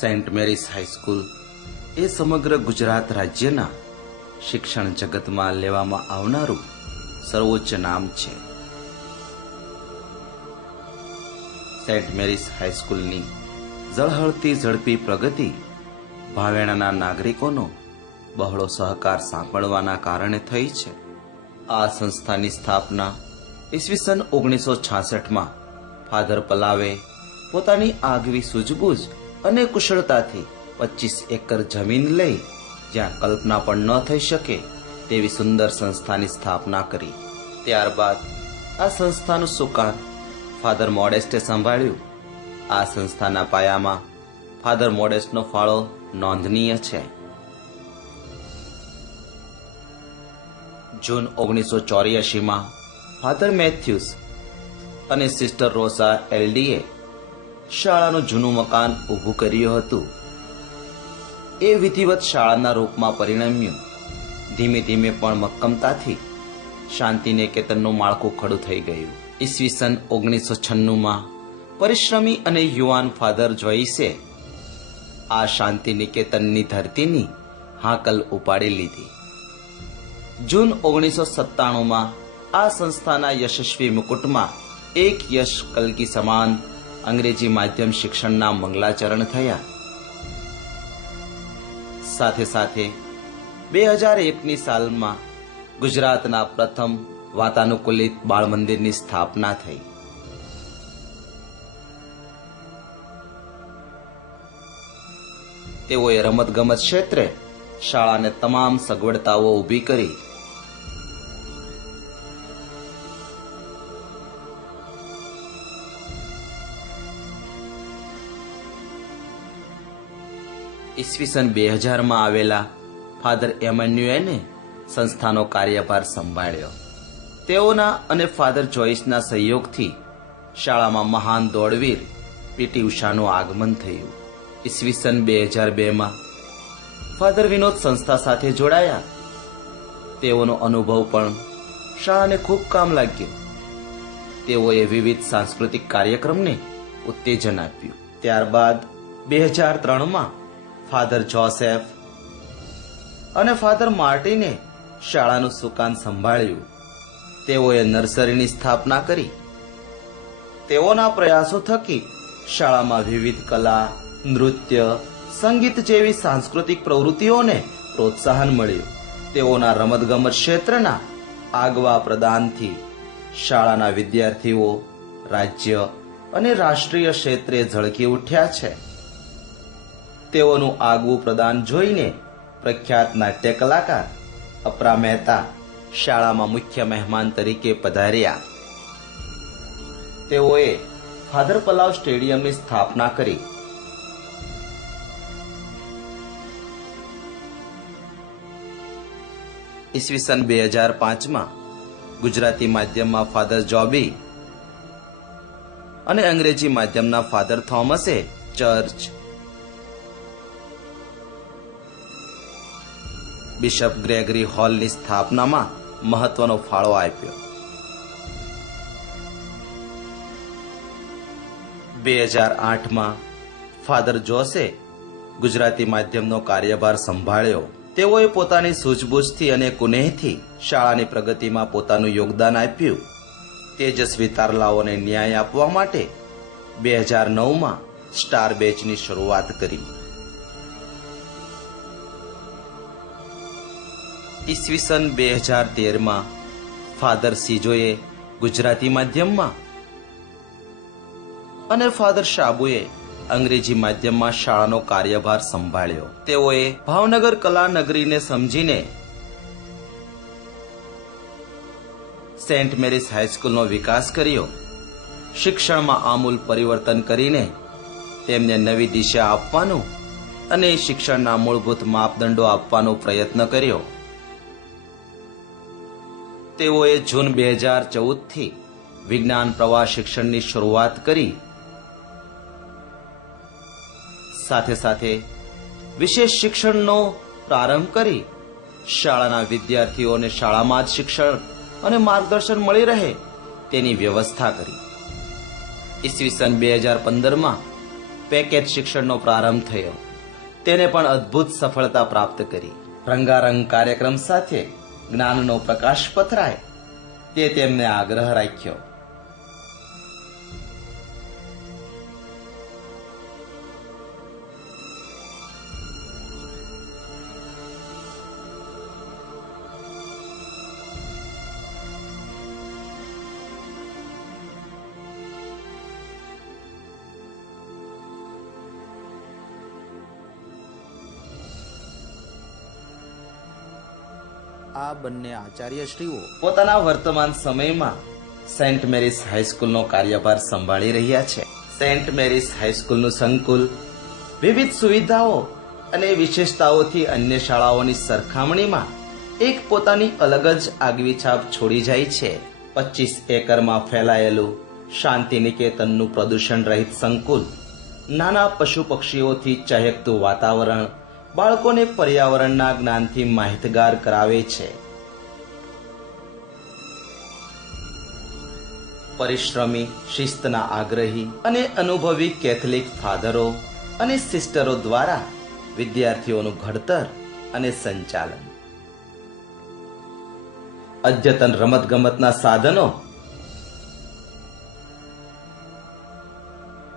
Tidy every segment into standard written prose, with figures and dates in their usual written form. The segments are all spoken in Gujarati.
સેન્ટ મેરીસ હાઈસ્કૂલ એ સમગ્ર ગુજરાત રાજ્યના શિક્ષણ જગતમાં લેવામાં આવનારું સર્વોચ્ચ નામ છે. સેન્ટ મેરીસ હાઈસ્કૂલની ઝળહળતી ઝડપી પ્રગતિ ભાવેણાના નાગરિકોનો બહોળો સહકાર સાંપડવાના કારણે થઈ છે. આ સંસ્થાની સ્થાપના ઈસવીસન 1966માં ફાધર પલાવે પોતાની આગવી સૂઝબૂઝ અને કુશળતાથી 25 એકર જમીન લઈ જ્યાં કલ્પના પણ ન થઈ શકે તેવી સુંદર સંસ્થાની સ્થાપના કરી. ત્યારબાદ આ સંસ્થાનું સુકાન ફાધર મોડેસ્ટે સંભાળ્યું. આ સંસ્થાના પાયામાં ફાધર મોડેસ્ટનો ફાળો નોંધનીય છે. જૂન 1984માં ફાધર મેથ્યુસ અને સિસ્ટર રોસા એલડીએ શાળાનું જૂનું મકાન ઊભું કર્યું હતું. એ વિધિવત શાળાના રૂપમાં પરિણમ્યું. ધીમે ધીમે પણ મક્કમતાથી શાંતિનિકેતનનું માળખું ખડું થઈ ગયું. ઈસવીસન 1996માં પરિશ્રમી અને યુવાન ફાધર જોઈસે આ શાંતિનિકેતનની ધરતીની હાકલ ઉપાડી લીધી. જૂન 1997માં આ સંસ્થાના યશસ્વી મુકુટમાં એક યશ કલકી સમાન અંગ્રેજી માધ્યમ શિક્ષણના મંગલાચરણ થયા. સાથે સાથે 2001ની સાલમાં ગુજરાતના પ્રથમ વાતાનુકૂલિત બાળ મંદિરની સ્થાપના થઈ. તેઓએ રમતગમત ક્ષેત્રે શાળાને તમામ સગવડતાઓ ઊભી કરી. ઈસવીસન 2000માં આવેલા ફાધર એમેન્યુએલે સંસ્થાનો કાર્યભાર સંભાળ્યો. તેઓના અને ફાધર જોઈસના સહયોગથી શાળામાં મહાન દોડવીર પીટી ઉષાનું આગમન થયું. ઈસવીસન 2002માં ફાધર વિનોદ સંસ્થા સાથે જોડાયા. તેઓનો અનુભવ પણ શાળાને ખૂબ કામ લાગ્યો. તેઓએ વિવિધ સાંસ્કૃતિક કાર્યક્રમને ઉત્તેજન આપ્યું. ત્યારબાદ 2003માં ફાધર જોસેફ અને ફાધર માર્ટિને શાળાનું સુકાન સંભાળ્યું. તેઓએ નર્સરીની સ્થાપના કરી. તેઓના પ્રયાસો થકી શાળામાં વિવિધ કલા, નૃત્ય, સંગીત જેવી સાંસ્કૃતિક પ્રવૃત્તિઓને પ્રોત્સાહન મળ્યું. તેઓના રમતગમત ક્ષેત્રના આગવા પ્રદાનથી શાળાના વિદ્યાર્થીઓ રાજ્ય અને રાષ્ટ્રીય ક્ષેત્રે ઝળકી ઉઠ્યા છે. તેઓનું આગવું પ્રદાન જોઈને પ્રખ્યાત નાટ્ય કલાકાર અપરા મહેતા શાળામાં મુખ્ય મહેમાન તરીકે પધાર્યા. તેઓએ ફાધર પલાવ સ્ટેડિયમની સ્થાપના કરી. ઈસવીસન 2005માં ગુજરાતી માધ્યમમાં ફાધર જોબી અને અંગ્રેજી માધ્યમના ફાધર થોમસે ચર્ચ, બિશપ ગ્રેગરી હોલની સ્થાપનામાં મહત્વનો ફાળો આપ્યો. 2008માં ફાધર જોસે ગુજરાતી માધ્યમનો કાર્યભાર સંભાળ્યો. તેઓએ પોતાની સૂઝબૂઝથી અને કુનેહથી શાળાની પ્રગતિમાં પોતાનું યોગદાન આપ્યું. તેજસ્વી તારલાઓને ન્યાય આપવા માટે 2009માં સ્ટાર બેચની શરૂઆત કરી. ઈસવીસન 2013માં ફાધર સીજોએ ગુજરાતી માધ્યમમાં અને ફાધર શાબુએ અંગ્રેજી માધ્યમમાં શાળાનો કાર્યભાર સંભાળ્યો. તેઓએ ભાવનગર કલા નગરીને સમજીને સેન્ટ મેરીસ હાઈસ્કૂલનો વિકાસ કર્યો. શિક્ષણમાં આમૂલ પરિવર્તન કરીને તેમને નવી દિશા આપવાનું અને શિક્ષણના મૂળભૂત માપદંડો આપવાનો પ્રયત્ન કર્યો. તેઓએ જૂન 2014થી વિજ્ઞાન પ્રવાહ શિક્ષણની શરૂઆત કરી. સાથે સાથે વિશેષ શિક્ષણનો પ્રારંભ કરી શાળાના વિદ્યાર્થીઓને શાળામાં જ શિક્ષણ અને માર્ગદર્શન મળી રહે તેની વ્યવસ્થા કરી. ઈસવીસન 2015માં પેકેજ શિક્ષણનો પ્રારંભ થયો. તેને પણ અદ્ભુત સફળતા પ્રાપ્ત કરી. રંગારંગ કાર્યક્રમ સાથે જ્ઞાનનો પ્રકાશ પથરાય તે તેમને આગ્રહ રાખ્યો. આ બંને આચાર્યશ્રીઓ પોતાના વર્તમાન સમયમાં સેન્ટ મેરીસ હાઈસ્કૂલનો કાર્યભાર સંભાળી રહ્યા છે. સેન્ટ મેરીસ હાઈસ્કૂલનું સંકુલ વિવિધ સુવિધાઓ અને વિશેષતાઓથી અન્ય શાળાઓની સરખામણીમાં એક પોતાની અલગ જ આગવી છાપ છોડી જાય છે. 25 એકરમાં ફેલાયેલું શાંતિ નિકેતનનું પ્રદૂષણ રહિત સંકુલ નાના પશુ પક્ષીઓથી ચહેકતું વાતાવરણ બાળકોને પર્યાવરણના જ્ઞાનથી માહિતગાર કરાવે છે. પરિશ્રમી, શિસ્તના આગ્રહી અને અનુભવી કેથલિક ફાધરો અને સિસ્ટરો દ્વારા વિદ્યાર્થીઓનું ઘડતર અને સંચાલન. અદ્યતન રમતગમતના સાધનો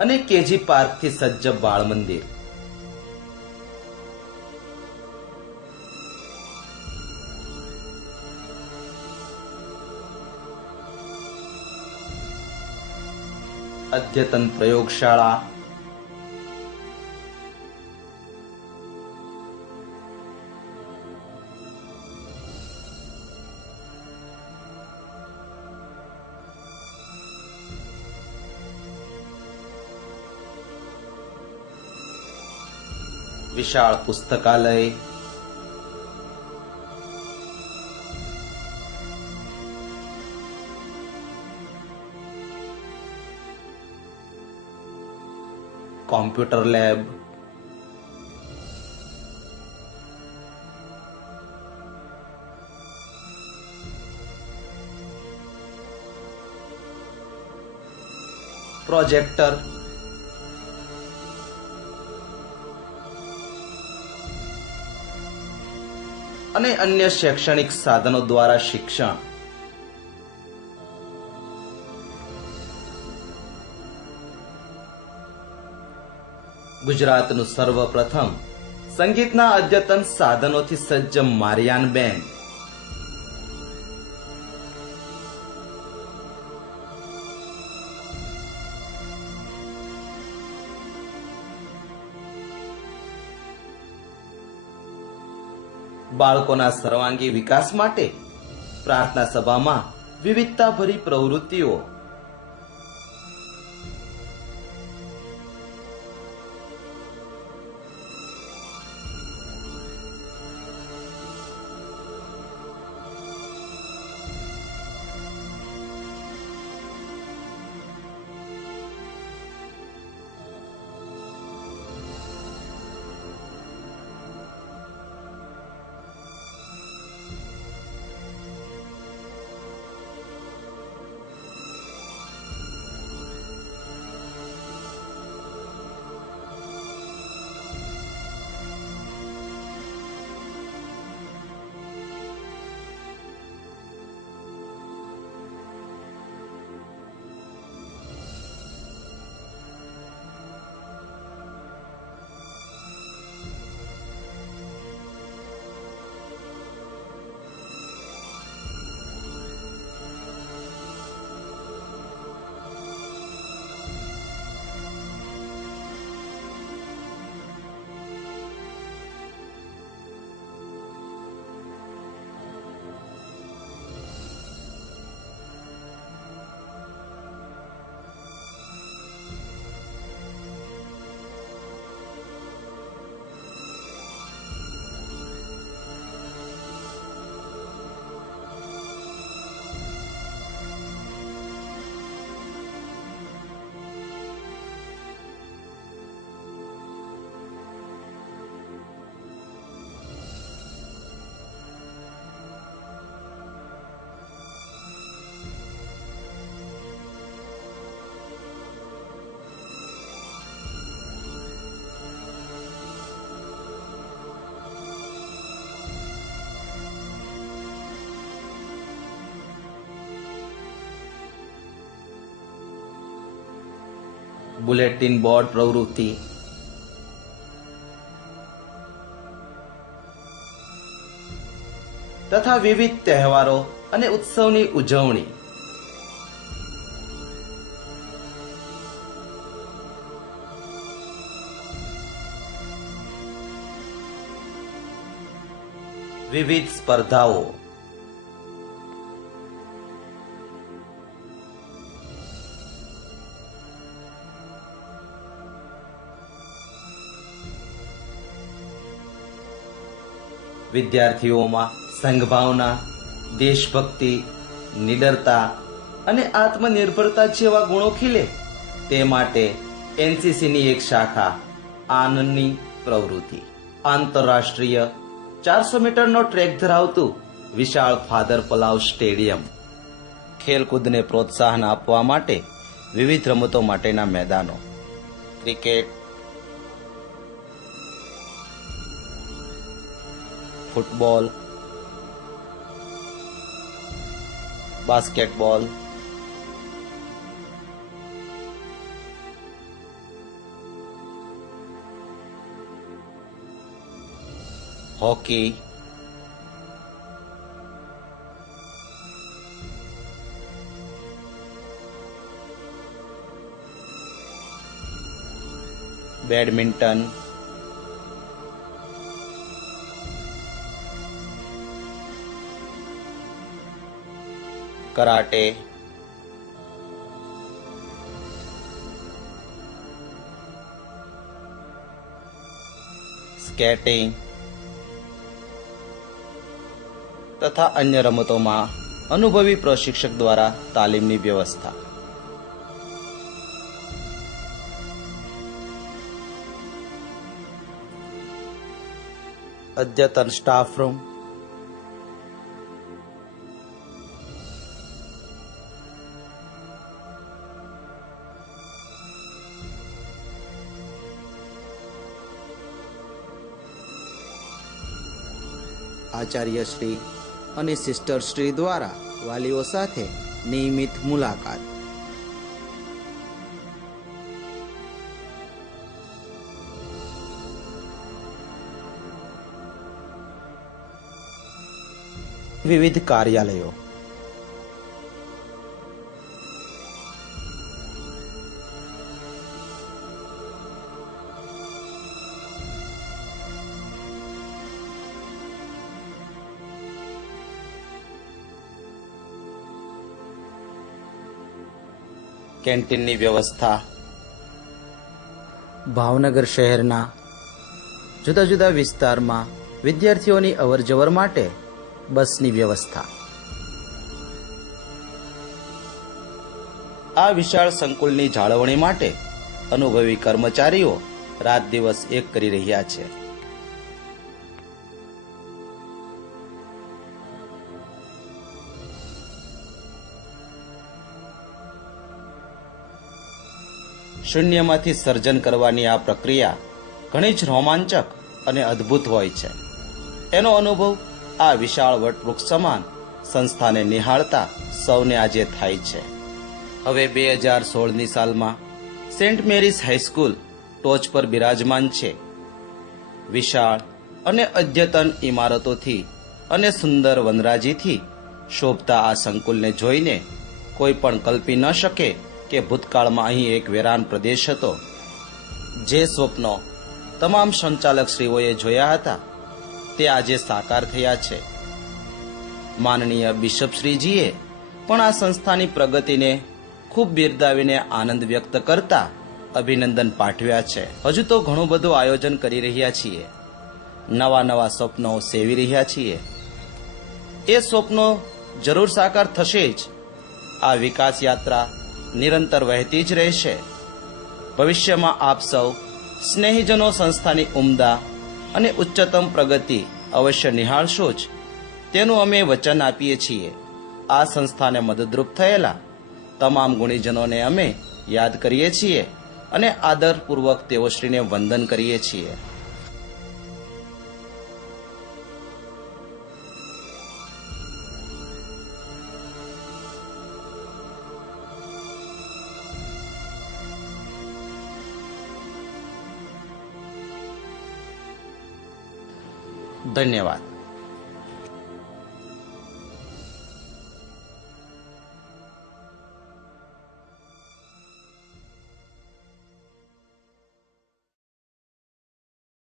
અને કેજી પાર્કથી સજ્જ બાળ મંદિર. અદ્યતન પ્રયોગશાળા, વિશાળ પુસ્તકાલય, કોમ્પ્યુટર લેબ, પ્રોજેક્ટર, અને અન્ય શૈક્ષણિક સાધનો દ્વારા શિક્ષણ. ગુજરાતનું સર્વપ્રથમ સંગીતના અદ્યતન સાધનોથી સજ્જ મારિયાન બેન્ડ. બાળકોના સર્વાંગી વિકાસ માટે પ્રાર્થના સભામાં વિવિધતાભરી પ્રવૃત્તિઓ. બુલેટિન બોર્ડ પ્રવૃત્તિ, તથા વિવિધ તહેવારો અને ઉત્સવની ઉજવણી. વિવિધ સ્પર્ધાઓ. વિદ્યાર્થીઓમાં સંઘભાવના, દેશભક્તિ, નિડરતા અને આત્મનિર્ભરતા જેવા ગુણો ખીલે તે માટે એનસીસીની એક શાખા આનંદની પ્રવૃત્તિ. આંતરરાષ્ટ્રીય 400 મીટરનો ટ્રેક ધરાવતું વિશાળ ફાધર પલાવ સ્ટેડિયમ. ખેલકૂદને પ્રોત્સાહન આપવા માટે વિવિધ રમતો માટેના મેદાનો. Cricket, football, basketball, hockey, badminton, karate, skating તથા અન્ય રમતોમાં અનુભવી પ્રશિક્ષક દ્વારા તાલીમની વ્યવસ્થા. અદ્યતન સ્ટાફ રૂમ, આચાર્યશ્રી અને સિસ્ટરશ્રી દ્વારા વાલીઓ સાથે નિયમિત મુલાકાત. વિવિધ કાર્યાલયો. કેન્ટીનની વ્યવસ્થા. ભાવનગર શહેરના જુદા જુદા વિસ્તારમાં વિદ્યાર્થીઓની અવરજવર માટે બસની વ્યવસ્થા. આ વિશાળ સંકુલની જાળવણી માટે અનુભવી કર્મચારીઓ રાત દિવસ એક કરી રહ્યા છે. શૂન્યમાંથી સર્જન કરવાની આ પ્રક્રિયા ઘણી જ રોમાંચક અને અદ્ભુત હોય છે. એનો અનુભવ આ વિશાળ વટવૃક્ષ સમાન સંસ્થાને નિહાળતા સૌને આજે થાય છે. હવે 2016ની સાલમાં સેન્ટ મેરીસ હાઈસ્કૂલ ટોચ પર બિરાજમાન છે. વિશાળ અને અદ્યતન ઇમારતોથી અને સુંદર વનરાજીથી શોભતા આ સંકુલને જોઈને કોઈ પણ કલ્પી ન શકે કે ભૂતકાળમાં અહીં એક વેરાન પ્રદેશ હતો. જે સ્વપ્નો તમામ સંચાલકશ્રીઓએ જોયા હતા તે આજે સાકાર થયા છે. માનનીય બિશપશ્રીજીએ પણ આ સંસ્થાની પ્રગતિને ખૂબ બિરદાવીને આનંદ વ્યક્ત કરતા અભિનંદન પાઠવ્યા છે. હજુ તો ઘણું બધું આયોજન કરી રહ્યા છીએ, નવા નવા સ્વપ્નો સેવી રહ્યા છીએ. એ સ્વપ્નો જરૂર સાકાર થશે જ. આ વિકાસ યાત્રા નિરંતર વહેતી જ રહેશે. ભવિષ્યમાં આપ સૌ સ્નેહીજનો સંસ્થાની ઉમદા અને ઉચ્ચતમ પ્રગતિ અવશ્ય નિહાળશો જ, તેનું અમે વચન આપીએ છીએ. આ સંસ્થાને મદદરૂપ થયેલા તમામ ગુણીજનોને અમે યાદ કરીએ છીએ અને આદરપૂર્વક તેઓશ્રીને વંદન કરીએ છીએ. ધન્યવાદ.